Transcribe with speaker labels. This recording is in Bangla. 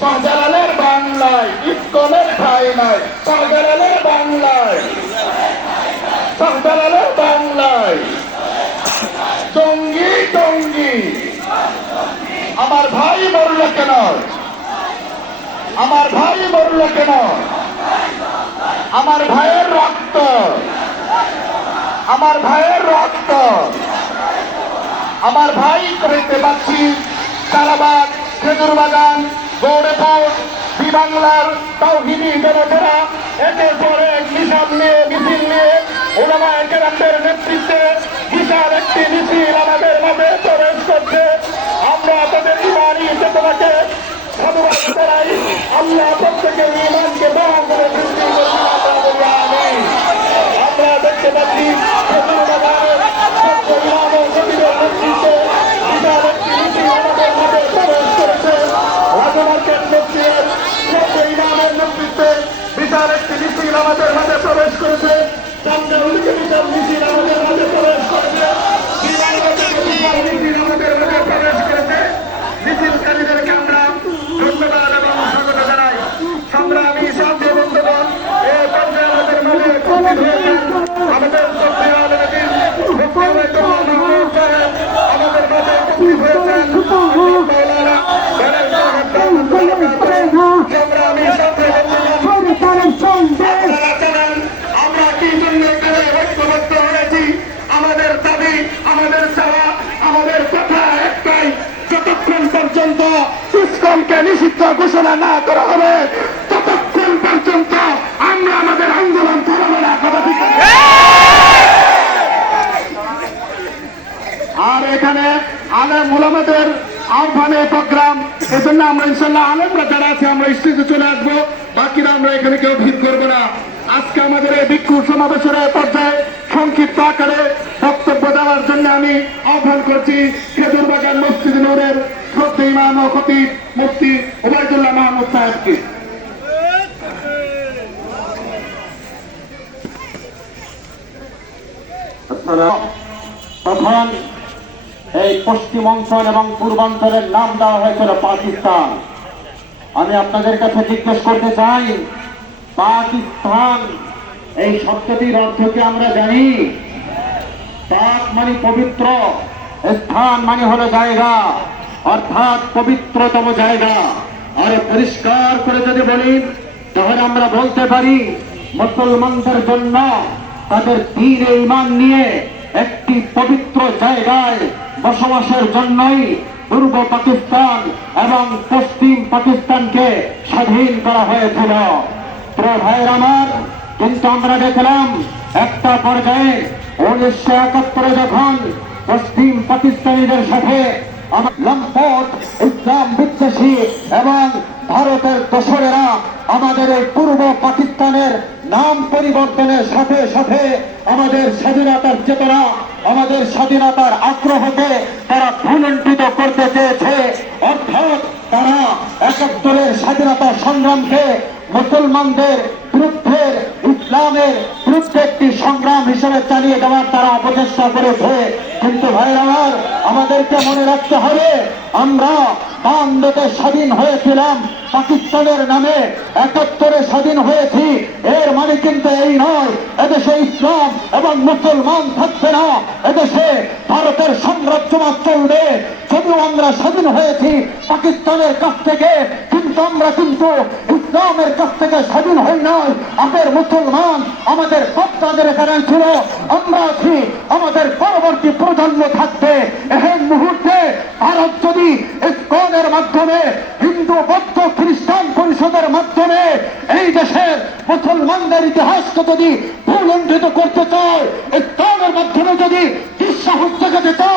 Speaker 1: শাহজালালের বাংলায়, ইস্কনের ঠাই নাই শাহজালালের বাংলায়। শাহজালালের বাংলায়। টঙ্গি টঙ্গি আমার ভাই মরল কেন আমার ভাই মরল কেন আমার ভাইয়ের রক্ত। আমার ভাইয়ের রক্ত। আমার ভাই করিতে পাচ্ছি কারাবাগ খেজুর বাগান। গৌড়েপুর বাংলার তাওহিদি জনতারা একের পর এক মিশন নিয়ে, মিছিল নিয়ে, ওলামা কেরামদের নেতৃত্বে বিশাল একটি মিছিল আমাদের মাঝে প্রবেশ করছে। আমরা তাদের ইমানি চেতনাকে ধন্যবাদ করাই আল্লাহ প্রত্যেকের ইমানকে বহন করে সৃষ্টি করছি আমরা বলি আমিন। আমরা দেখতে পাচ্ছি খেজুর বাগানের সত্য ইমাম ও খতিবের নেতৃত্বে বিশাল একটি মিছিল আমাদের মাঝে প্রবেশ করেছে রাজমার্কেট মসজিদের সত্য ইমামের নেতৃত্বে বিশাল একটি মিছিল আমাদের মাঝে প্রবেশ করেছে। সামনে উল্লেখে মিছিল আমাদের মাঝে প্রবেশ করেছে। যতক্ষণ পর্যন্ত ইসকনকে নিষিদ্ধ ঘোষণা না করা হবে। ততক্ষণ পর্যন্ত আমরা আমাদের আন্দোলন থামাবো না, কথা আর এখানে আলেম মোলামাদের আহ্বানে প্রোগ্রাম এজন্য আমরা ইনশাল্লাহ আলেমরা যারা আছে, আমরা স্টেজে চলে আসব। বাকিরা আমরা এখানে কেউ ভিড় করব না। আজকে আমাদের এই বিক্ষোভ সমাবেশের পর্যায়ে সংক্ষিপ্ত আকারে বক্তব্য দেওয়ার জন্য আমি আহ্বান করছি। খেজুর ও খতিব মুফতি ওবায়দুল্লাহ মাহমুদ সাহেবকে।
Speaker 2: তখন এই পশ্চিম অঞ্চল এবং পূর্বাঞ্চলের নাম দেওয়া হয়েছিল পাকিস্তান। আমি আপনাদের কাছে জিজ্ঞেস করতে চাই, পাকিস্তান এই শব্দটির অর্থ কি আমরা জানি? পাক মানে পবিত্র, স্থান মানে হলো জায়গা। অর্থাৎ পবিত্রতম জায়গা। আর পরিষ্কার করে যদি বলি, তাহলে আমরা বলতে পারি, মুসলমানদের জন্য তাদের দিন ইমান নিয়ে একটি পবিত্র জায়গায় বসবাসের জন্যই পূর্ব পাকিস্তান এবং পশ্চিম পাকিস্তানকে স্বাধীন করা হয়েছিল। ভাইয়ের আমার, কিন্তু আমরা দেখলাম একটা পর্যায়ে উনিশশো একাত্তরে যখন পশ্চিম পাকিস্তানিদের সাথে লম্পট ইসলাম বিদ্বেষী এবং ভারতের দোসরেরা আমাদের এই পূর্ব পাকিস্তানের নাম পরিবর্তনের সাথে সাথে আমাদের স্বাধীনতার চেতনা, আমাদের স্বাধীনতার আগ্রহকে তারা ভুলণ্ঠিত করতে চেয়েছে। অর্থাৎ তারা একাত্তরের স্বাধীনতা সংগ্রামকে মুসলমানদের বিরুদ্ধে ইসলামের একটি সংগ্রাম হিসেবে চালিয়ে দেওয়ার তারা অপচেষ্টা করেছে। কিন্তু ভাই আমার, আমাদেরকে মনে রাখতে হবে, আমরা বাংলাদেশে স্বাধীন হয়েছিলাম, পাকিস্তানের নামে একাত্তরে স্বাধীন হয়েছি। এর মানে কিন্তু এই নয়, এদেশে ইসলাম এবং মুসলমান থাকবে না, এদেশে ভারতের সাম্রাজ্যবাদ চলবে। যদিও আমরা স্বাধীন হয়েছি পাকিস্তানের কাছ থেকে, কিন্তু আমরা কিন্তু ইসলামের কাছ থেকে স্বাধীন হই নয় আমাদের মুসলমান আমাদের বাচ্চাদের এখানে ছিল। আমরা আছি আমাদের পরবর্তী প্রজন্ম থাকবে। এই মুহূর্তে ভারত যদি ইস্কনের মাধ্যমে, হিন্দু, বৌদ্ধ, খ্রিস্টান পরিষদের মাধ্যমে এই দেশের মুসলমানদের ইতিহাসকে যদি ভুলণ্ঠিত করতে চায়, ইসলামের মাধ্যমে যদি দেখাতে চায় আমরা